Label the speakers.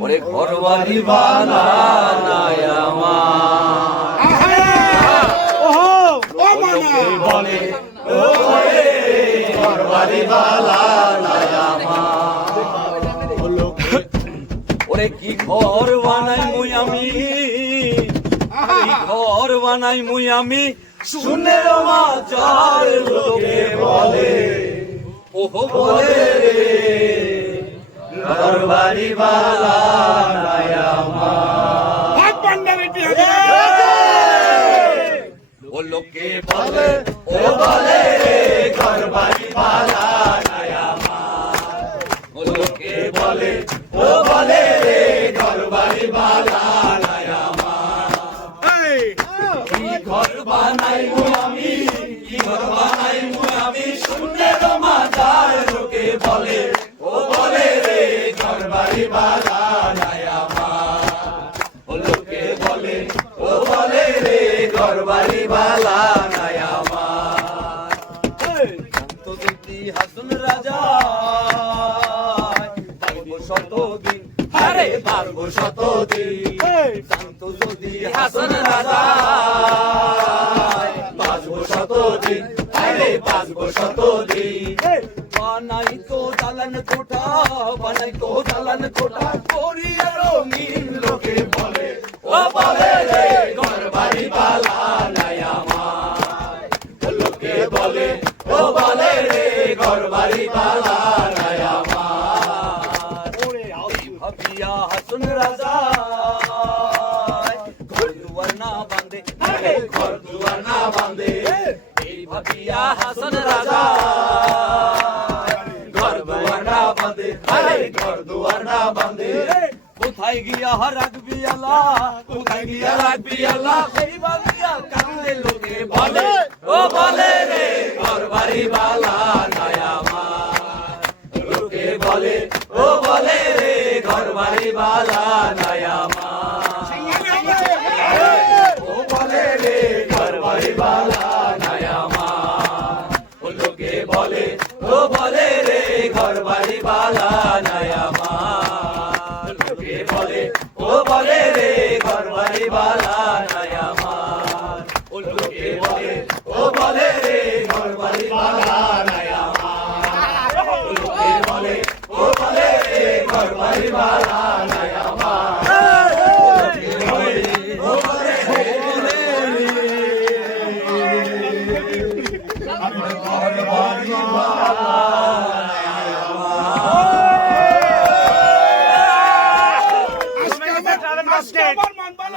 Speaker 1: ঘরবাড়ি বালা নাই আমার।
Speaker 2: ও মানা
Speaker 1: বলে ও বলে ঘরবাড়ি বালা নাই আমার। ওরে কি ঘর বানাই মুই আমি? কি ঘর বানাই মুই আমি? শুনে মাচার লোকে বলে। ওহো বলে রে। ঘর বাড়ি বালা ও লোকে বলে ও বলে ঘর বাড়ি বালা ও লোকে বলে ও বলে ঘর বাড়ি বালা নাই আমার কি ঘর বানাই আমি কি ঘর আমি শুনে মাজার লোকে বলে। যদি হাসুন রাজা। শতদিন। আরে! পারব শতদিন। শান্ত যদি হাসন রাজা। বাঁচবো শতদিন। আরে বাঁচবো শতদিন। বানাই তো দালান কোঠা বানাই তো দালান কোঠা করি আরে ঘর দুয়ার না বাঁধে এই ভাবিয়া হাসন রাজা। ঘর দুয়ার না আরে ঘর দুয়ার না বাঁধে কোথায় গিয়া রাখবি আল্লাহ? কোথায় গিয়া রাখবি আল্লাহ? এই ভাবিয়া কান্দে লোকে বলে। ও বলে ঘর বাড়ি বালা নাই আমার। লোকে বলে? ও বলে রে, ঘর বাড়ি বালা নাই আমার। বলে? ও বলে রে বালা